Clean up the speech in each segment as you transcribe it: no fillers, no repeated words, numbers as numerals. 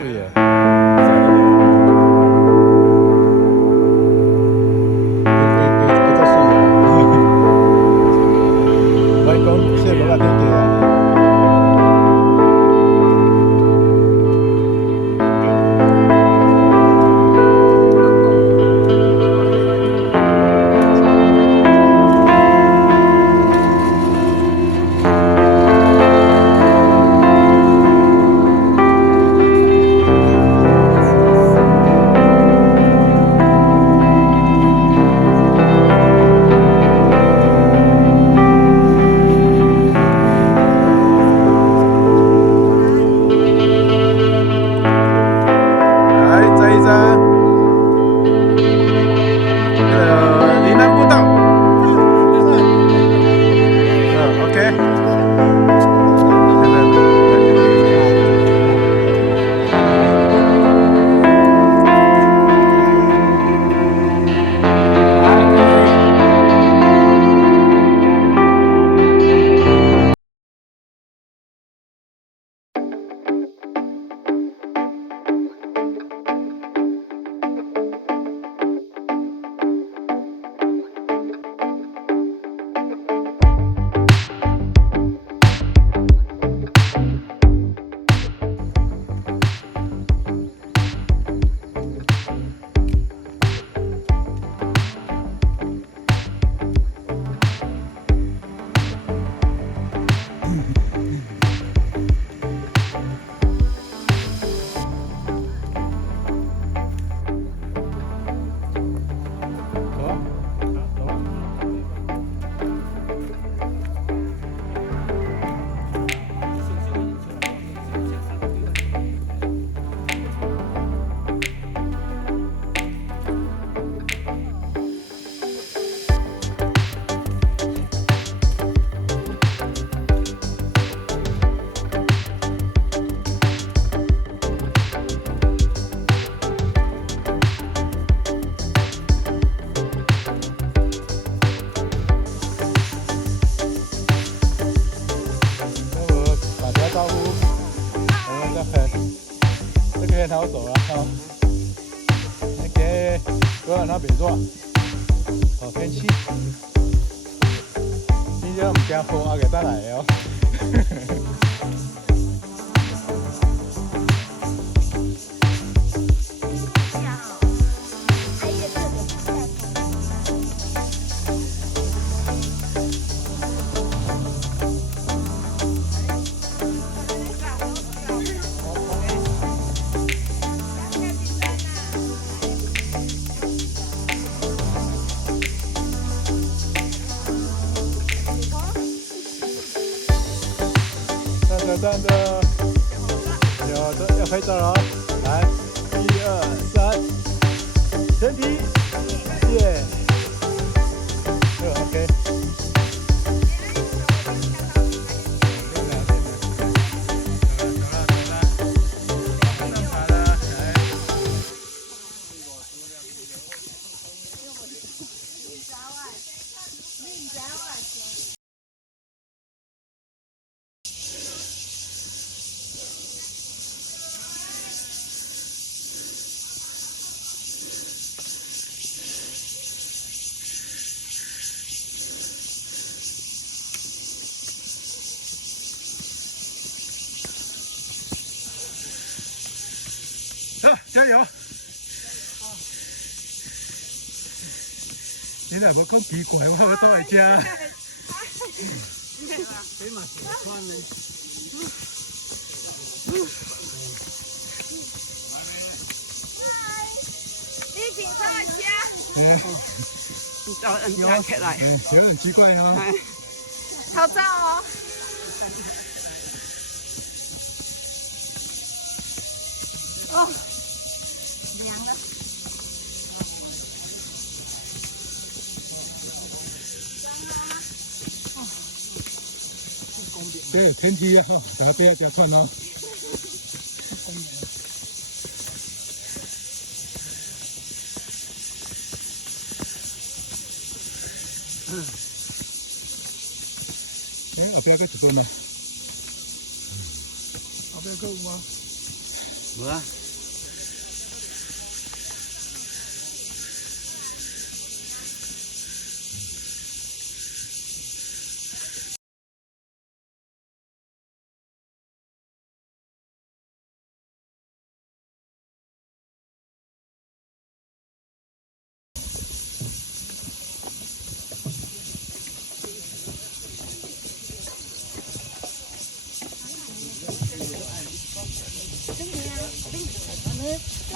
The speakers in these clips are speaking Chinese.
水耶！几只水啊！我讲这落啊，对对啊。招呼，我们再开，这个很好走了哈。OK，过来那边做，好天气，今天唔惊风啊，给带来哦。站着，有的要拍照了，来，1、2、3，前提，耶，OK。加油！你若无讲奇怪，我都会食。你嘛喜欢呢？你请稍微吃。你找人家起来。有点奇怪哦。好照哦。哦。凉了。对，天梯啊，大家不要加串哦。后边搁一顿呢？后边搁有吗？ Hả?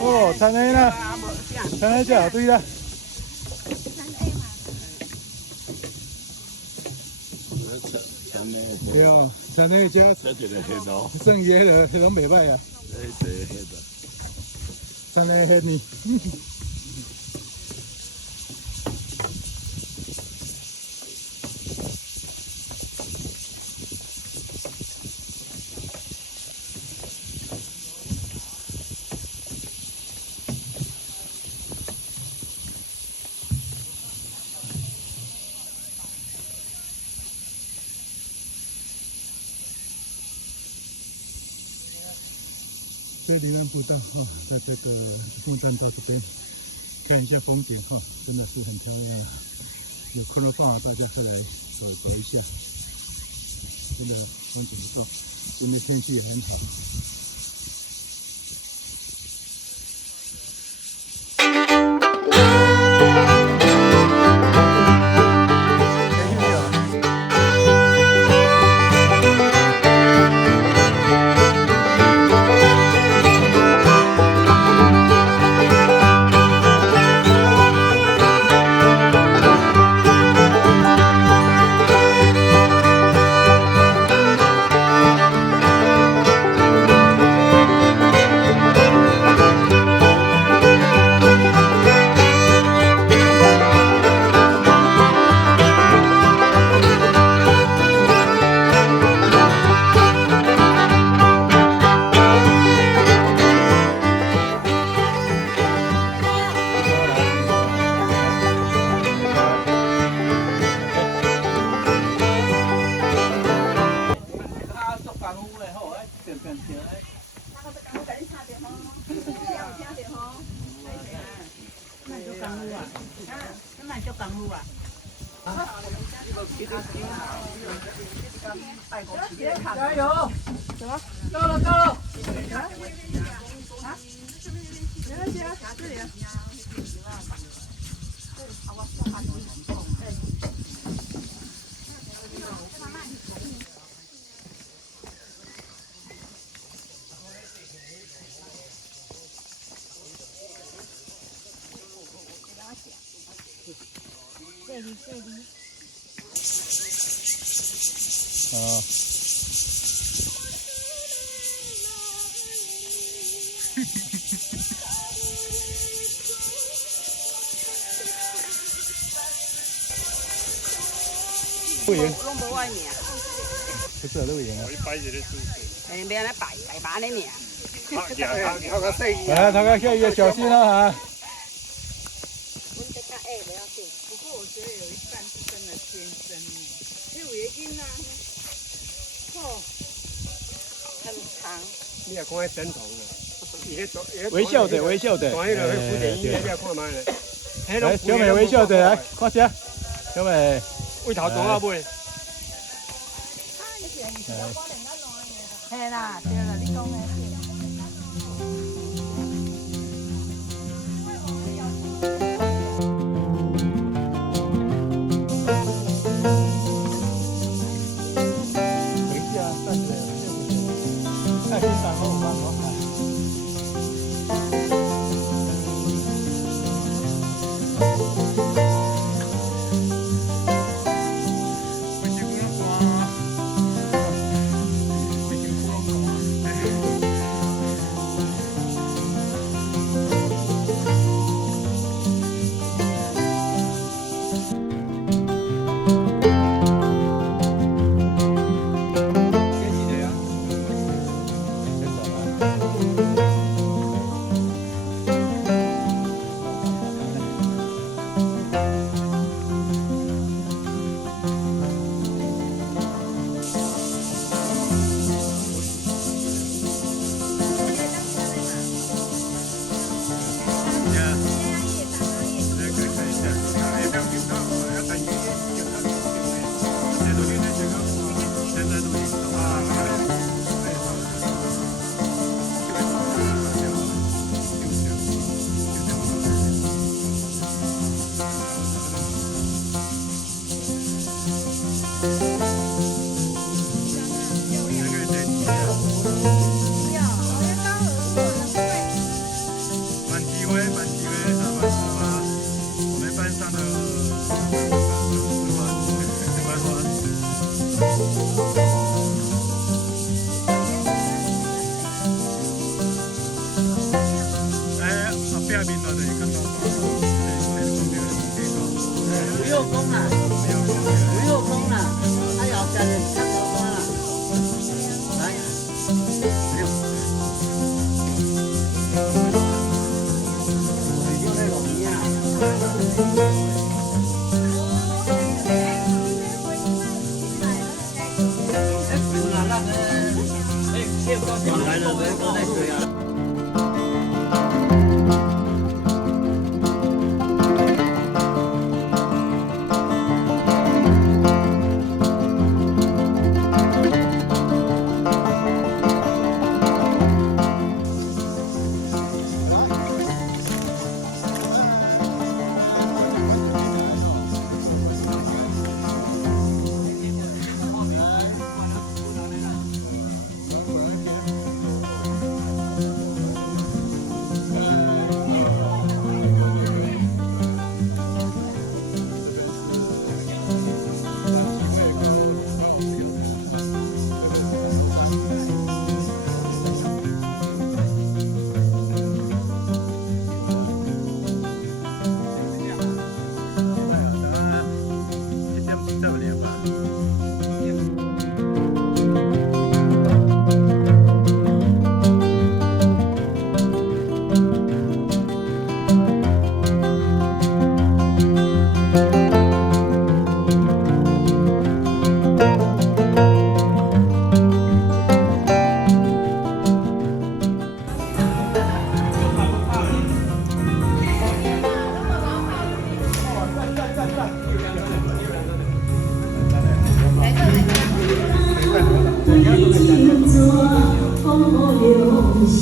Ồ, thằng này nè, thằng này chở tuy ra.对啊，thằng này chở生椰的，迄种袂歹啊。thằng này黑呢。这里面步道哈，在这个凤山道这边看一下风景哈，真的是很漂亮。有空的话，大家再来走一下，真的风景不错，今天天气也很好。加油！走，到了到了。啊？没关系啊，这里。啊。露营。拢无外面。不是露营啊。哎，别来摆摆那面。来，大家下雨小心了啊！不过我觉得有一半是真的天生的，因为有一斤啊，哦，很长。你也看迄枕头啦，微笑的，微笑的。看迄个古典音乐，你也看卖咧。来，小美微笑的来，看下，小美。位头长啊尾。嘿啦，对了，你讲的对。下面那里看到吗？对，旁边的景哈。不用功了，不用功了，哎呀，家人看到光了，来，不用，就那种一样。哎，不用了，那个，哎，借不到钱来了，都在追啊。一起做风流行。